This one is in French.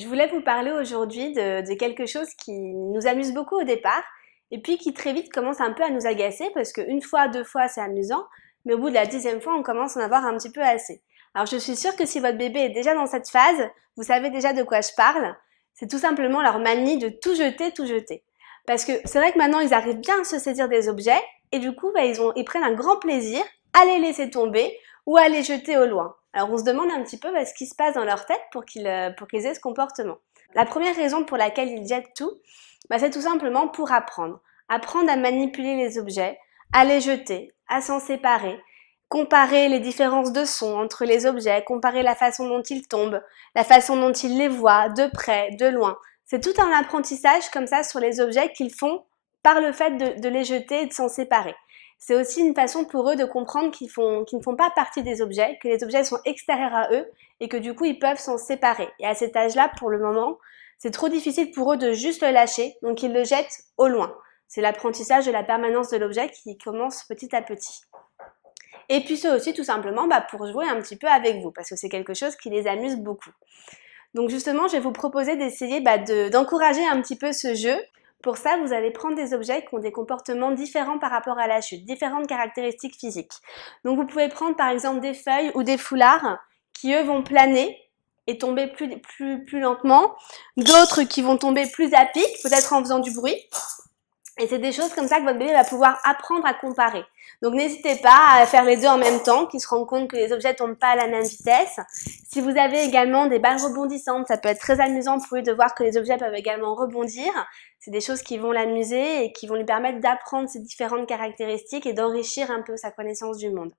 Je voulais vous parler aujourd'hui de quelque chose qui nous amuse beaucoup au départ et puis qui très vite commence un peu à nous agacer parce qu'une fois, deux fois, c'est amusant, mais au bout de la 10e fois, on commence à en avoir un petit peu assez. Alors je suis sûre que si votre bébé est déjà dans cette phase, vous savez déjà de quoi je parle. C'est tout simplement leur manie de tout jeter, tout jeter. Parce que c'est vrai que maintenant, ils arrivent bien à se saisir des objets et du coup, ils prennent un grand plaisir à les laisser tomber ou à les jeter au loin. Alors on se demande un petit peu ce qui se passe dans leur tête pour qu'ils aient ce comportement. La première raison pour laquelle ils jettent tout, c'est tout simplement pour apprendre. Apprendre à manipuler les objets, à les jeter, à s'en séparer, comparer les différences de son entre les objets, comparer la façon dont ils tombent, la façon dont ils les voient, de près, de loin. C'est tout un apprentissage comme ça sur les objets qu'ils font par le fait de les jeter et de s'en séparer. C'est aussi une façon pour eux de comprendre qu'ils ne font pas partie des objets, que les objets sont extérieurs à eux et que du coup ils peuvent s'en séparer. Et à cet âge-là, pour le moment, c'est trop difficile pour eux de juste le lâcher, donc ils le jettent au loin. C'est l'apprentissage de la permanence de l'objet qui commence petit à petit. Et puis c'est aussi tout simplement pour jouer un petit peu avec vous, parce que c'est quelque chose qui les amuse beaucoup. Donc justement, je vais vous proposer d'essayer d'encourager un petit peu ce jeu. Pour ça, vous allez prendre des objets qui ont des comportements différents par rapport à la chute, différentes caractéristiques physiques. Donc vous pouvez prendre par exemple des feuilles ou des foulards qui eux vont planer et tomber plus lentement, d'autres qui vont tomber plus à pic, peut-être en faisant du bruit. Et c'est des choses comme ça que votre bébé va pouvoir apprendre à comparer. Donc n'hésitez pas à faire les deux en même temps, qu'il se rende compte que les objets ne tombent pas à la même vitesse. Si vous avez également des balles rebondissantes, ça peut être très amusant pour lui de voir que les objets peuvent également rebondir. C'est des choses qui vont l'amuser et qui vont lui permettre d'apprendre ces différentes caractéristiques et d'enrichir un peu sa connaissance du monde.